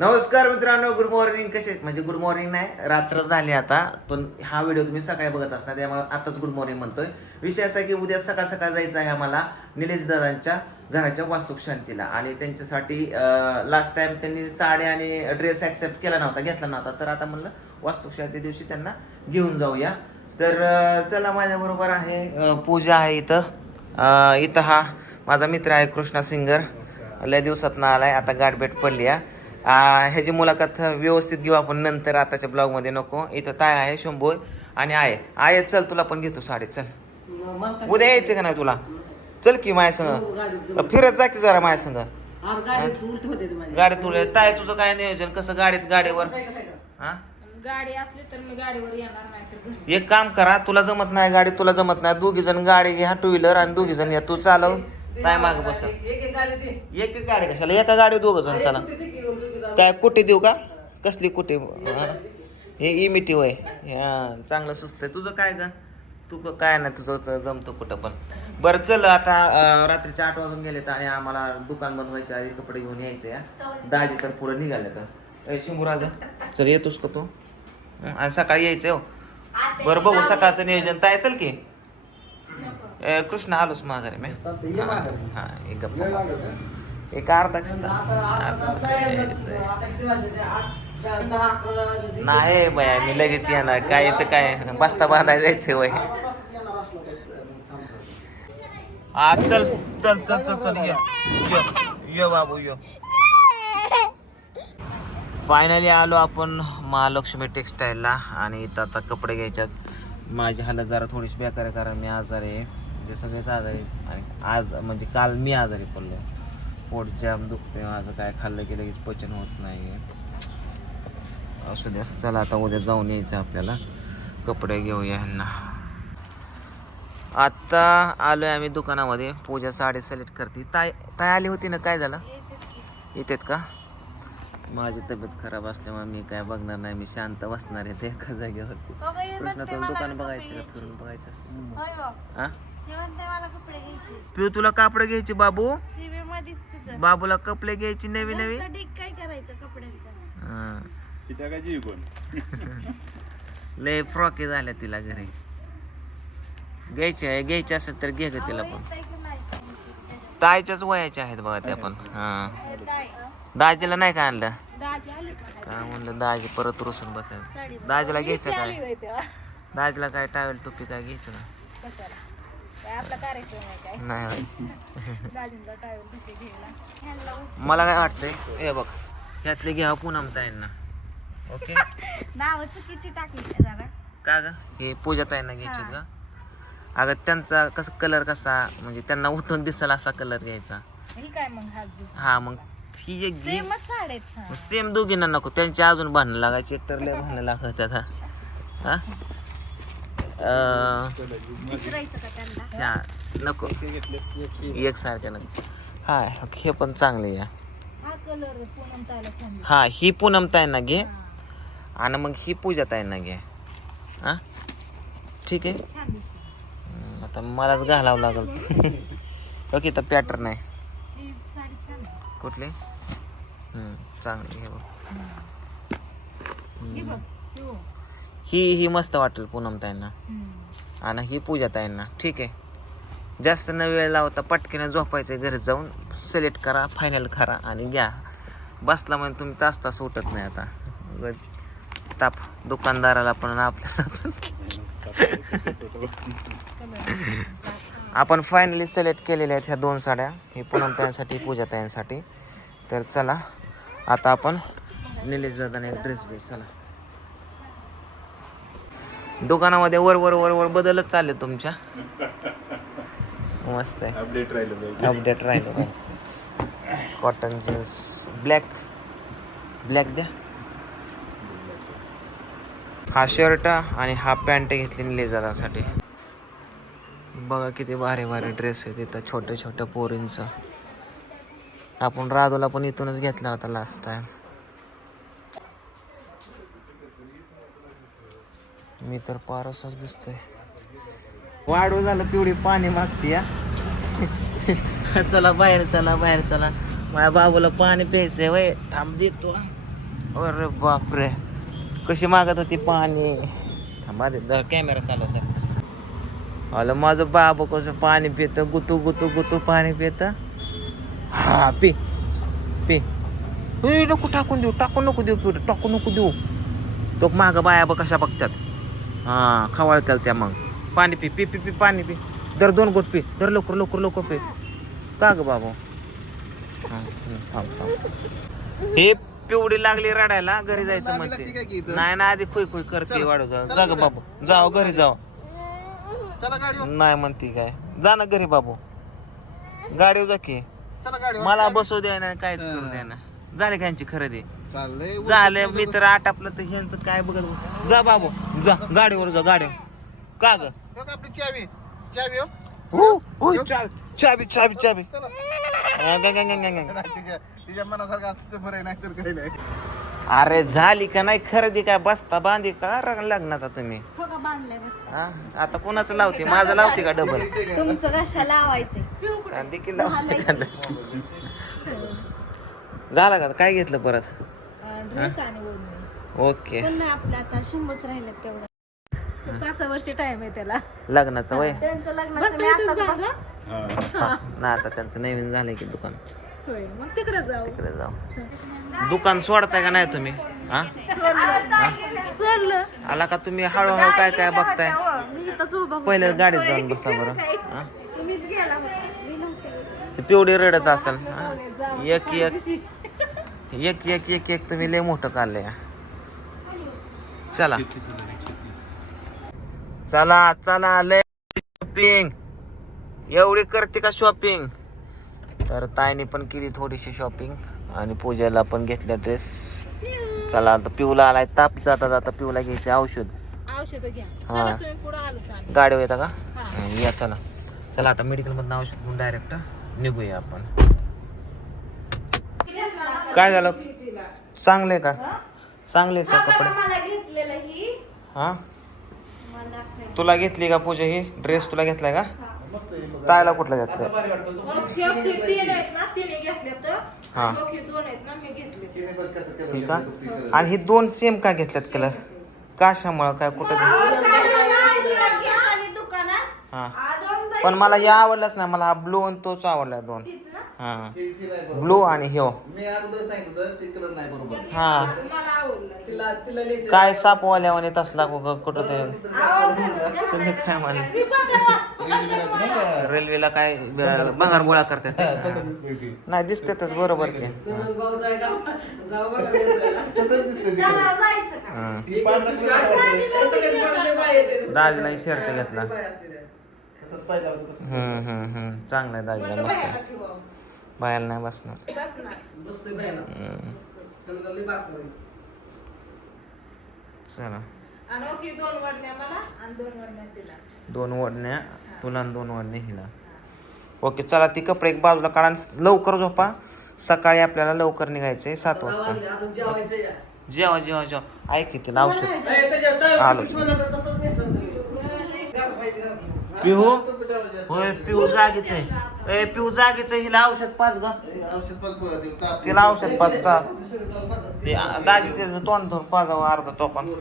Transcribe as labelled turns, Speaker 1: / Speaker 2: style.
Speaker 1: नमस्कार मित्रांनो good morning कसे म्हणजे गुड मॉर्निंग नाही रात्र झाली आता पण हा व्हिडिओ तुम्ही सकाळी बघत असणार त्यामुळे आताच गुड मॉर्निंग म्हणतोय. विषय असा की उद्या सकाळ सकाळ जायचं आहे आम्हाला निलेश दादांच्या घराच्या वास्तुक शांतीला आणि त्यांच्यासाठी लास्ट टाइम त्यांनी साडी आणि ड्रेस ऍक्सेप्ट केला नव्हता घेतला नव्हता. तर आता म्हणलं वास्तुक शांती दिवशी त्यांना घेऊन जाऊया. तर चला माझ्याबरोबर आहे पूजा आहे इथं. इथं हा माझा मित्र आहे कृष्णा सिंगर. लय दिवसात ना आलाय आता गाठभेट पडली आहे. ह्याची मुलाखत व्यवस्थित घेऊ आपण नंतर आताच्या ब्लॉगमध्ये नको. इथं ताय आहे शंभू आणि आहे आहे चल तुला पण घेतो साडी चल. उद्या यायचं का नाही तुला? चल की माझ्या संग. फिरत जा की जरा माझ्या संग. गाडी तुला ताय तुझं काय नियोजन? कसं गाडीत गाडीवर? हा?
Speaker 2: गाडी असली तर मी गाडीवर येणार नाही
Speaker 1: एक काम करा तुला जमत नाही गाडी तुला जमत नाही. दोघी जण गाडी घ्या टू व्हीलर आणि दोघी जण या. तू चालव. काय माग बस. एक एक गाडी कशाला? एका गाडी दोघं जण चला. काय कुठे देऊ का? कसली कुठे? हे? इमिटी वय. हा चांगलं सुस्त आहे. तुझं काय ग? तू क- काय नाही तुझं जमतं कुठं पण. बरं चल आता रात्रीचे आठ वाजून गेले तर आणि आम्हाला दुकान बंद व्हायच्या आधी कपडे घेऊन यायचे या दाजी तर पुढे निघाले तर शिंबूराज चल येतोस का तू? हं, आणि सकाळी यायचं हो. बरं बघू सकाळचं नियोजन. ताय चल की. कृष्ण आलोच माघारी मी हा एक गप्पा एक अर्धा तास नाही बाया मी लगेच येणार काय येतं काय बस्ता बांधायला जायचं वय हा चल चल चल चल चल ये ये ये बाबू ये फायनली आलो आपण महालक्ष्मी टेक्सटाईलला आणि इथं आता कपडे घ्यायच्यात माझी हालत जरा थोडीशी बेकार कारण मी आजारी आहे म्हणजे सगळेच आजारी आहे. आणि आज म्हणजे काल मी आजारी पडलो. पोट जाम दुखते माझं काय खाल्लं की लगेच पचन होत नाही असू द्या. चला आता उद्या जाऊन यायचं आपल्याला. कपडे घेऊया ह्यांना. आत्ता आलोय आम्ही दुकानामध्ये. पूजा साडी सिलेक्ट करते. ताय ताय आली होती ना? काय झालं? येतेत का? माझी तब्येत खराब असल्यामुळे मी काय बघणार नाही. मी शांत बसणार आहे ते एका जागेवरती. कृष्णा तुला दुकान बघायचं फिरून बघायचं
Speaker 3: मला कपडे घ्यायचे
Speaker 1: पिऊ तुला कापडे घ्यायची बाबू?
Speaker 3: मध्येच
Speaker 1: बाबूला कपडे घ्यायची नवी नवी
Speaker 3: काय करायचं कपड्यांचं?
Speaker 1: हा. लय फ्रॉके झाल्या तिला घरी. घ्यायची आहे घ्यायची असेल तर घे ग तिला पण.
Speaker 3: येतंय की नाही?
Speaker 1: ताईच्याच वयाच्या आहेत बघा त्या पण. हा.
Speaker 3: येतंय.
Speaker 1: दाजीला नाही का आणलं?
Speaker 2: दाजी आली का?
Speaker 1: काय म्हणलं दाजी परत रुसून बसायचं
Speaker 3: साडी
Speaker 1: दाजीला घ्यायचं काय? दाजीला काय टावेल टोपी काय घ्यायचं ना
Speaker 2: कशाला? काय आपला कार्यक्रम आहे काय?
Speaker 1: नाही होय.
Speaker 2: दाजींचा टावेल धुके घ्यायला.
Speaker 3: ह्यांना उठ-
Speaker 1: मला काय वाटतंय हे बघ ह्यातले घ्या पूनम ताईंना ओके?
Speaker 3: नावं चुकीची टाकली का जरा.
Speaker 1: का ग? हे पूजा ताईंना घ्यायचे का अगं त्यांचा कसं कलर कसा म्हणजे त्यांना उठून दिसल असा कलर घ्यायचा.
Speaker 2: ही काय मग हाच
Speaker 1: हा मग ही एक घे
Speaker 3: सेमच.
Speaker 1: सेम दोघींना नको त्यांची अजून भांडणं लागायची एक तर लय भांडणं लागत आता. हा? हा नको. एक सारख्या नको. हा हे पण चांगले या
Speaker 2: हा. ही पूनम तायला ना
Speaker 1: ही पूनम ताईंना घे आणि मग ही पूजा ताईंना घे हा? ठीक आहे? आता मलाच घालावं लागल. ओके तर पॅटर्न आहे. कुठले? कुठली चांगली हे बघ.
Speaker 2: ही ही
Speaker 1: मस्त वाटेल पूनम ताईंना. आणि ही पूजा ताईंना. ठीक आहे. जास्त न वेळ लावता पटकीने झोपायचं घरी जाऊन सिलेक्ट करा फायनल करा आणि घ्या. बसला म्हणजे तुम्ही तास तास उठत नाही आता. ताप दुकानदाराला पण आपल्याला आपण फायनली सिलेक्ट केलेल्या आहेत ह्या दोन साड्या. हे पूनम ताईंसाठी पूजा ताईंसाठी. तर चला आता आपण निलेश दादाने एक ड्रेस घेऊ चला. दुकानामध्ये वर वर वर वर बदलच चालले तुमच्या. मस्त आहे.
Speaker 4: अपडेट राहिलं पाहिजे.
Speaker 1: अपडेट राहिले पाहिजे. कॉटन जीन्स ब्लॅक ब्लॅक द्या. हा शर्ट आणि हा पॅन्ट घेतली निलेजासाठी बघा किती भारी भारी ड्रेस आहे तिथं छोट्या छोट्या पोरींचं. आपण राधूला पण इथूनच घेतला होता लास्ट टाइम मी तर पारसच दिसतोय. वाढू झालं पिवळी पाणी मागते या चला बाहेर चला बाहेर चला. माझ्या बाबूला पाणी प्यायचंय वय. थांब देतो अरे बापरे. कशी मागत होती पाणी? माझे कॅमेरा चालवत. आलं माझं बाबा कसं पाणी पितं गुतू गुतू गुतू पाणी पितं. हा पी. पी. नको टाकून देऊ टाकून नको देऊ पिवळं. टाकू नको देऊ. तो माग बाया बघ कशा बघतात. हा खवळतात त्या मग. पाणी पी पी पी पी पाणी पी. दर दोन गोट पी. दर लवकर लवकर लवकर पी. का ग बाबा? हा, थांब, थांब. पिवडी लागली रडायला घरी जायचं म्हणते. नाही ना आधी खुई खुई करते वाढू जा जा ग बाबू. जाओ घरी जाओ
Speaker 5: चला गाडी
Speaker 1: नाही म्हणते काय. जा ना घरी बाबू. गाडीवर जा की.
Speaker 5: चला गाडी
Speaker 1: मला बसू द्या ना काहीच करू द्या ना. झाले खरेदी?
Speaker 5: चाललंय
Speaker 1: झाले मी तर आटापलं तर ह्यांचं काय बघत जा बाबू जा गाडीवर जा गाडीवर. का ग?
Speaker 5: हो आपली चावी चावी हो.
Speaker 1: हो, हो, चावी चावी चावी चावी.
Speaker 5: चला.
Speaker 1: आ, गा, गा, गा, गा, गा.
Speaker 5: नाही, तिच्या तिच्या मनासारखं असतं तर बरं आहे, नाहीतर काही नाही.
Speaker 1: अरे झाली का नाही खरेदी काय? बसता बांधी का? र- लग्नाचा तुम्ही.
Speaker 3: हो का बांधलंय मस्त
Speaker 1: हा? आता कोणाचं लावते? माझं लावते का डबल
Speaker 3: तुमचं कशा लावायचंय?
Speaker 1: देखील लावते का झाला का? काय घेतलं परत?
Speaker 2: ड्रेस आणि ओढणी
Speaker 1: ओके.
Speaker 3: पण आता राहिलं तेवढं.
Speaker 2: पाच सहा वर्ष टाइम आहे त्याला.
Speaker 1: लग्नाचं वय?
Speaker 3: त्यांचं लग्न
Speaker 2: बस
Speaker 3: मी आताच बस.
Speaker 4: हा.
Speaker 1: ना आता त्यांचं नवीन झालंय की दुकान.
Speaker 2: होय मग तिकडे जाऊ.
Speaker 1: तिकडे जाऊ. दुकान सोडताय का नाही तुम्ही? हा?
Speaker 2: सोडलं.
Speaker 1: आला का तुम्ही? हळूहळू काय काय बघताय?
Speaker 3: मी इथंच उभा होते.
Speaker 1: पहिल्या गाडीत जाऊन बसा बरं. हा?
Speaker 3: तुम्हीच गेला होता. मी नव्हते.
Speaker 1: ती पिवडी रडत असेल. हा? एक एक. एक एक एक एक तुम्ही लय मोठं काढलंय. चला. चला चला लय शॉपिंग एवढी करते का शॉपिंग तर ताईने पण केली थोडीशी शॉपिंग आणि पूजेला पण घेतलं ड्रेस चला आता पिऊला आलाय. ताप जाता जाता पिऊला घ्यायचे औषध.
Speaker 2: औषध घ्या.
Speaker 1: हा. गाडीवर येता का? या चला. चला आता मेडिकलमधनं औषध घेऊन डायरेक्ट निघूया आपण. काय झालं? चांगले का? चांगले का कपडे?
Speaker 3: मला घेतलेलं ही.
Speaker 1: हा? तुला घेतली का पूजा ही? ड्रेस तुला घेतलाय का? तायला कुठला घेतलाय? हा
Speaker 2: मग हे. दोन आहेत ना मी घेतले.
Speaker 5: तिने पण कसं केलं
Speaker 1: ठीक आणि ही दोन सेम का घेतल्यात कलर कशामुळं? काय कुठं हा. पण मला या आवडलाच नाही. मला हा ब्लू आणि तोच आवडला दोन. हा
Speaker 5: ती- ती नाही बरोबर.
Speaker 1: ब्लू आणि ह्यो
Speaker 5: मी अगोदर सांगितलं होतं, ते कलर नाही बरोबर
Speaker 1: हा
Speaker 2: मला आवडला तिला तिला लय
Speaker 1: काय सापवाल्यावाने तसला कु- कुठं ते तुम्ही काय म्हणले रेल्वेला काय ब- भंगार गोळा करतात नाही दिसतातच बरोबर की
Speaker 3: चला, जायचं का?
Speaker 1: हं.
Speaker 5: ती पांढरा shirt आवडतं.
Speaker 1: दाजीला शर्ट घेतला
Speaker 5: तसंच पाहिजे होतं तसं.
Speaker 1: हम्म हम्म हम्म चांगला आहे दाजीला मस्त. बाहेर नाही बसणार. चला.
Speaker 2: दोन वडण्या तिला
Speaker 1: दोन वडण्या हिला. ओके चला ती कपडे एक बाजूला काढा आणि लवकर झोपा. सकाळी आपल्याला लवकर निघायचंय सात वाजता. जेवा जेवा जेवा. ऐक तिला औषध. आलो. पिहू? होय पिहू जागीच आहे. ए पिहू जागीच हिला औषध पाच ग.
Speaker 5: औषध ताप-
Speaker 1: तिला औषध पाच चा दाजी त्याचं तोंड धरून पाजावं अर्धा तो पण.